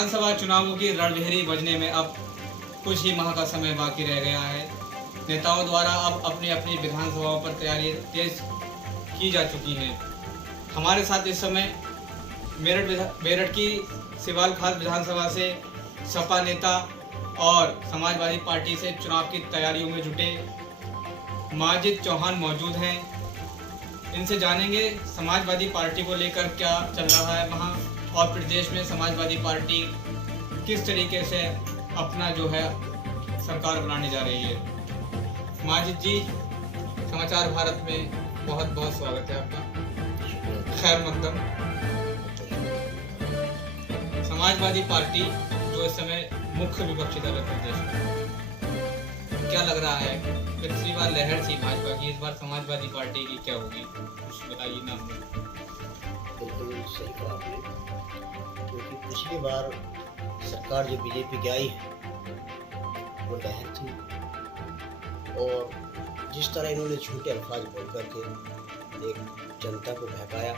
विधानसभा चुनावों की रणभेरी बजने में अब कुछ ही माह का समय बाकी रह गया है। नेताओं द्वारा अब अपनी अपनी विधानसभाओं पर तैयारी तेज की जा चुकी हैं। हमारे साथ इस समय मेरठ की सिवाल खास विधानसभा से सपा नेता और समाजवादी पार्टी से चुनाव की तैयारियों में जुटे माजिद चौहान मौजूद हैं। इनसे जानेंगे समाजवादी पार्टी को लेकर क्या चल रहा है वहाँ, और प्रदेश में समाजवादी पार्टी किस तरीके से अपना जो है सरकार बनाने जा रही है। माजिद जी, समाचार भारत में बहुत बहुत स्वागत है आपका। खैर मकदम। समाजवादी पार्टी जो इस समय मुख्य विपक्षी दल है प्रदेश में, क्या लग रहा है? पिछली बार लहर थी भाजपा की, इस बार समाजवादी पार्टी की क्या होगी, कुछ बताइए ना। बिल्कुल सही कहा आपने, क्योंकि पिछली बार सरकार जो बीजेपी की आई है वो लहर थी, और जिस तरह इन्होंने झूठे अल्फाज बोल करके एक जनता को बहकाया,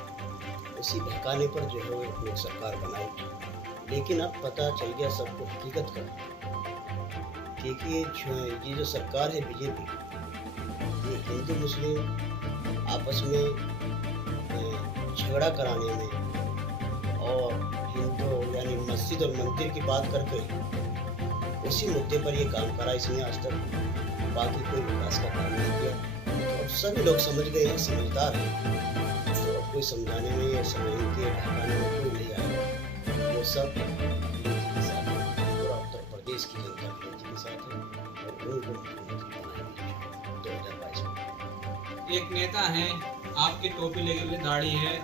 उसी बहकाने पर जो है वो एक सरकार बनाई। लेकिन अब पता चल गया सबको हकीकत का, क्योंकि ये जो सरकार है बीजेपी, ये हिंदू मुस्लिम आपस में झगड़ा कराने में और हिंदू यानी मस्जिद और मंदिर की बात करके उसी मुद्दे पर ये काम करा इसने आज तक, बाकी कोई विकास का काम नहीं किया। और सभी लोग समझ गए हैं, समझदार हैं, तो अब कोई समझाने में या समझने के ढकाने में कोई नहीं आएगा। वो सब के साथ है, पूरा उत्तर प्रदेश की जनता के साथ है, और उनको मुख्यमंत्री बनाएंगे 2022 में। एक नेता हैं, आपकी टोपी लगी हुई, दाढ़ी है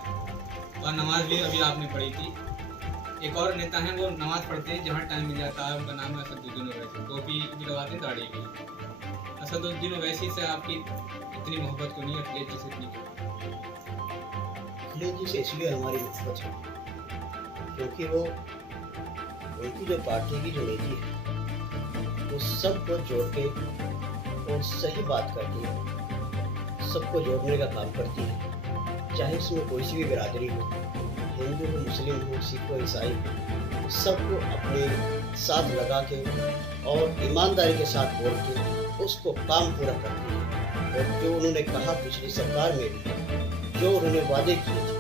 और नमाज भी अभी आपने पढ़ी थी। एक और नेता हैं, वो नमाज पढ़ते हैं जहाँ टाइम मिल जाता है, उनका नाम है असदुद्दीन ओवैसी। टोपी भी लगाते हैं, दाढ़ी भी। असदुद्दीन ओवैसी से आपकी इतनी मोहब्बत क्यों नहीं, अखिलेश जी से इतनी क्यों? अखिलेश जी से इसलिए हमारी मोहब्बत है क्योंकि वो उनकी जो पार्टी की जो नीति है वो सबको जोड़ के और सही बात करके सबको जोड़ने का काम करती है। चाहे इसमें कोई सी भी बिरादरी हो, हिंदू हो, मुस्लिम हो, सिख हो, ईसाई हो, सबको अपने साथ लगा के और ईमानदारी के साथ बोल के उसको काम पूरा करती है। और जो उन्होंने कहा पिछली सरकार में भी, जो उन्होंने वादे किए थे,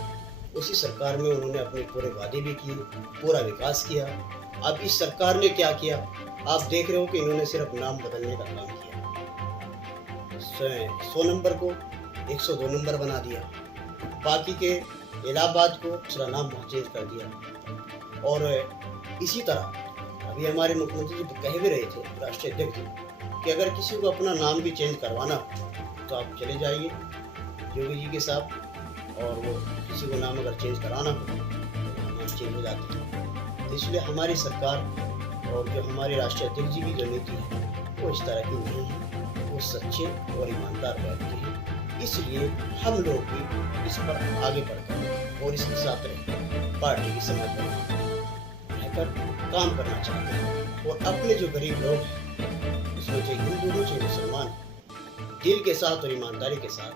उसी सरकार में उन्होंने अपने पूरे वादे भी किए, पूरा विकास किया। अब इस सरकार ने क्या किया, आप देख रहे हो कि इन्होंने सिर्फ नाम बदलने का काम किया। 100 नंबर को 102 नंबर बना दिया, बाकी के इलाहाबाद को दूसरा नाम चेंज कर दिया। और इसी तरह अभी हमारे मुख्यमंत्री जी कह भी रहे थे, राष्ट्रीय अध्यक्ष जी, कि अगर किसी को अपना नाम भी चेंज करवाना तो आप चले जाइए योगी जी के साथ, और वो किसी को नाम अगर चेंज कराना हो तो नाम चेंज हो जाते हैं। तो इसलिए हमारी सरकार और जो हमारे राष्ट्रीय अध्यक्ष जी की जो नीति है वो इस तरह की नहीं है, वो सच्चे और ईमानदार बैठते हैं। इसलिए हम लोग भी इस पर आगे बढ़कर और इसके साथ रहकर पार्टी की समाजवादी रहकर काम करना चाहते हैं, और अपने जो गरीब लोग हैं, उसमें चाहे हिंदू हो चाहे मुसलमान, दिल के साथ और ईमानदारी के साथ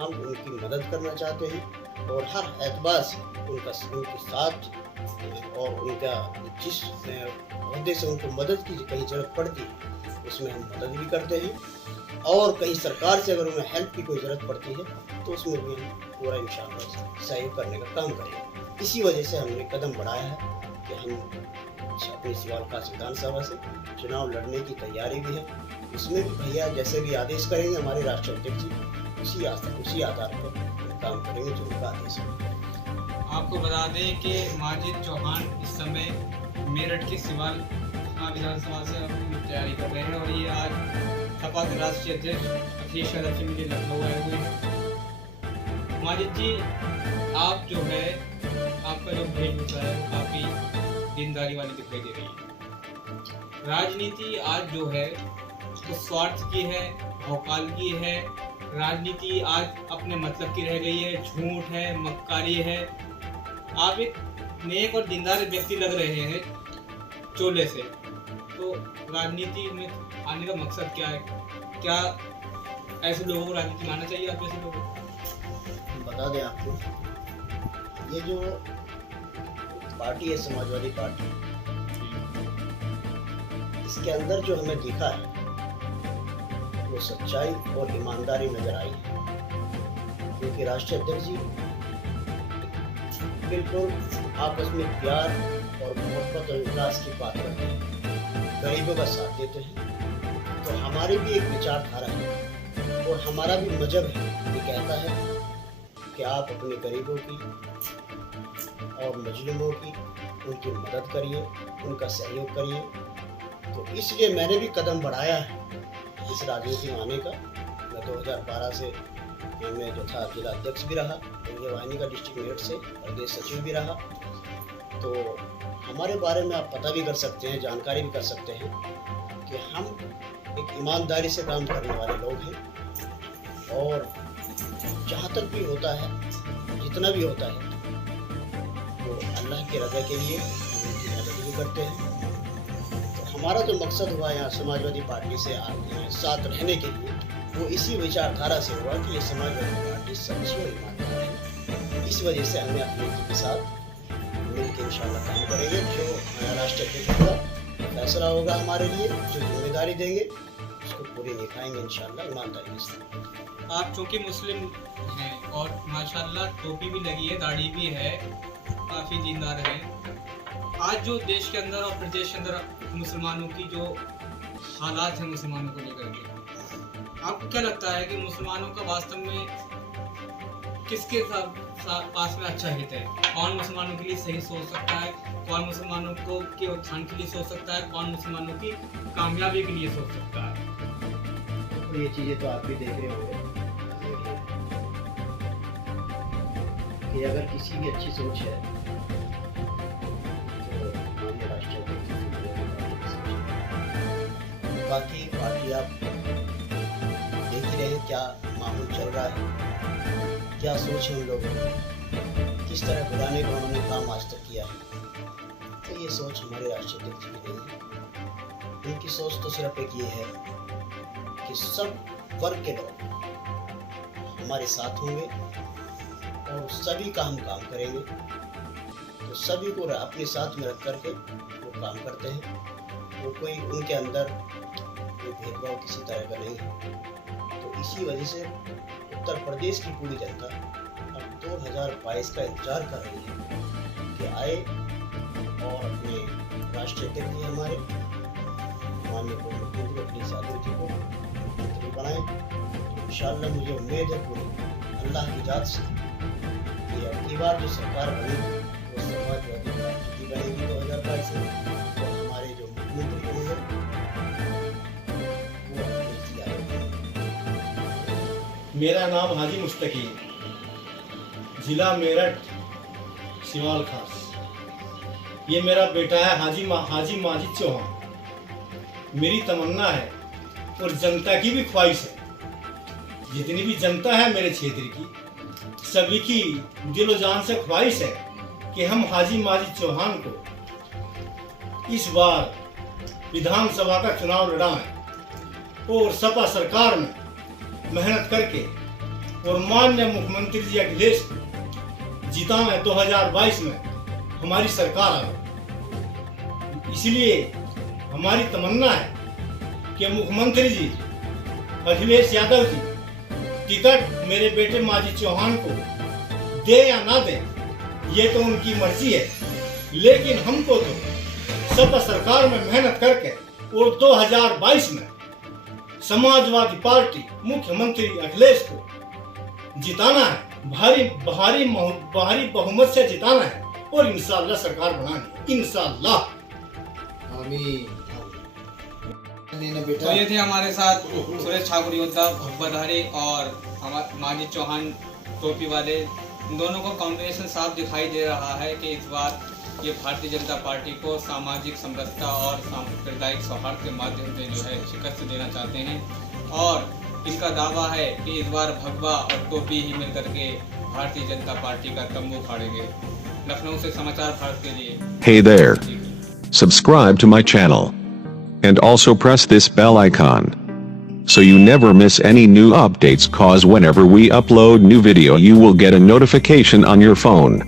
हम उनकी मदद करना चाहते हैं। और हर एतबार से उनके साथ और उनका जिस मुद्दे से उनको मदद की कहीं जरूरत पड़ती है उसमें हम मदद भी करते हैं, और कहीं सरकार से अगर उन्हें हेल्प की कोई ज़रूरत पड़ती है तो उसमें भी हम पूरा इंशाअल्लाह सहयोग करने का काम करेंगे। इसी वजह से हमने कदम बढ़ाया है कि हम अपनी सिवाल खास विधानसभा से चुनाव लड़ने की तैयारी भी है। उसमें भी भैया जैसे भी आदेश करेंगे हमारे राष्ट्रीय अध्यक्ष जी, उसी आधार पर काम करेंगे जो उनका आदेश है। आपको बता दें कि माजिद चौहान इस समय मेरठ की सिवाल विधानसभा से अपनी तैयारी कर रहे हैं, और ये आज सपा के राष्ट्रीय अध्यक्ष अखिलेश यादव से मिले लखनऊ आए हुए हैं। माजिद जी, आप जो है, आपका जो वेशभूषा है वो काफ़ी दीनदारी वाली दिखाई दे रही है। राजनीति आज जो है तो स्वार्थ की है, भौकाल की है। राजनीति आज अपने मतलब की रह गई है, झूठ है, मक्कारी है। आप एक नेक और दीनदार व्यक्ति लग रहे हैं चोले से, तो राजनीति में आने का मकसद क्या है? क्या ऐसे लोगों को राजनीति में आना चाहिए? आप जैसे लोगों को बता दें आपको, ये जो पार्टी है समाजवादी पार्टी, इसके अंदर जो हमें दिखा है वो सच्चाई और ईमानदारी नजर आई है, क्योंकि राष्ट्रीय अध्यक्ष जी बिल्कुल आपस में प्यार और मोहब्बत और विकास की बात करते हैं, गरीबों का साथ देते हैं। तो हमारी भी एक विचारधारा है और हमारा भी मजहब है, ये कहता है कि आप अपने गरीबों की और मजलूमों की उनकी मदद करिए, उनका सहयोग करिए। तो इसलिए मैंने भी कदम बढ़ाया है इस राजनीति में आने का। मैं 2012 से मैं जो था जिला अध्यक्ष भी रहा, ये वाहिनी का डिस्ट्रिक्ट मेयर से प्रदेश सचिव भी रहा। तो हमारे बारे में आप पता भी कर सकते हैं, जानकारी भी कर सकते हैं कि हम एक ईमानदारी से काम करने वाले लोग हैं और जहाँ तक भी होता है, जितना भी होता है, तो अल्लाह के रज़ा के लिए हम उनकी मदद भी करते हैं। तो हमारा जो मकसद हुआ यहाँ समाजवादी पार्टी से साथ रहने के लिए, वो इसी विचारधारा से हुआ कि ये समाजवादी पार्टी सच्ची और ईमानदार है। इस वजह से हमने अपने के साथ मिलकर इंशाल्लाह काम करेंगे। जो राष्ट्रीय अध्यक्ष का फैसला होगा हमारे लिए, जो जिम्मेदारी देंगे उसको पूरी निभाएंगे इंशाल्लाह ईमानदारी के साथ। आप चूँकि मुस्लिम हैं और माशाल्लाह टोपी भी लगी है, दाढ़ी भी है, काफ़ी दीनदार हैं। आज जो देश के अंदर और प्रदेश के अंदर मुसलमानों की जो हालात हैं मुसलमानों को लेकर के, आपको क्या लगता है कि मुसलमानों का वास्तव में किसके पास में अच्छा हित है? कौन मुसलमानों के लिए सही सोच सकता है? कौन मुसलमानों को के उत्थान के लिए सोच सकता है? कौन मुसलमानों की कामयाबी के लिए सोच सकता है? तो ये चीज़ें तो आप भी देख रहे होंगे कि अगर किसी की अच्छी सोच है तो माननीय राष्ट्रीय अध्यक्ष, बाकी पार्टी आप देख ही रहे हैं क्या माहौल चल रहा है, क्या सोच है उन लोगों की, किस तरह बुलाने का उन्होंने काम आज तक किया है। तो ये सोच हमारे राष्ट्रीय अध्यक्ष की नहीं है। उनकी सोच तो सिर्फ एक ये है कि सब वर्ग के लोग हमारे साथ होंगे और सभी का हम काम करेंगे। तो सभी को अपने साथ में रख करके वो काम करते हैं। वो कोई उनके अंदर कोई भेदभाव किसी तरह का नहीं है। तो इसी वजह से उत्तर प्रदेश की पूरी जनता अब 2022 का इंतजार कर रही है कि आए और अपने राष्ट्रीय अध्यक्ष जी हमारे माननीय मुख्यमंत्री अखिलेश यादव जी को मंत्री बनाए। तो इंशाअल्लाह मुझे उम्मीद है पूरी अल्लाह की जात से कि अगली बार जो सरकार बनेगी वो समाजवादी पार्टी की बनेगी 2022 में, और हमारे जो मुख्यमंत्री बनेंगे वो अखिलेश यादव। मेरा नाम हाजी मुस्तकीम, जिला मेरठ, सिवाल खास। ये मेरा बेटा है हाजी माजिद चौहान। मेरी तमन्ना है और जनता की भी ख्वाहिश है, जितनी भी जनता है मेरे क्षेत्र की, सभी की दिलो जान से ख्वाहिश है कि हम हाजी माजिद चौहान को इस बार विधानसभा का चुनाव लड़ाएं और सपा सरकार में मेहनत करके और माननीय मुख्यमंत्री जी अखिलेश को जिताएं। 2022 में हमारी सरकार आए, इसलिए हमारी तमन्ना है कि मुख्यमंत्री जी अखिलेश यादव जी टिकट मेरे बेटे माजिद चौहान को दे या ना दे, ये तो उनकी मर्जी है, लेकिन हमको तो सपा सरकार में मेहनत करके और 2022 में समाजवादी पार्टी मुख्यमंत्री अखिलेश को जिताना है, भारी बहुमत से जिताना है और इंशाअल्लाह सरकार बनानी है, इंशाअल्लाह। तो ये थे हमारे साथ सुरेश ठाकुर योद्धा भगवाधारी और हमारे माजिद चौहान टोपी वाले। इन दोनों को कॉम्बिनेशन साफ दिखाई दे रहा है कि इस बार ये भारतीय जनता पार्टी को सामाजिक समरसता और सांप्रदायिक सौहार्द के माध्यम से जो है शिकस्त देना चाहते हैं, और इनका दावा है कि इस बार भगवा और टोपी ही मिलकर के भारतीय जनता पार्टी का तंबू उखाड़ेंगे। लखनऊ से समाचार भारत के लिए। Hey there. Subscribe to my channel. And also press this bell icon. So you never miss any new updates, cause whenever we upload new video you will get a notification on your phone.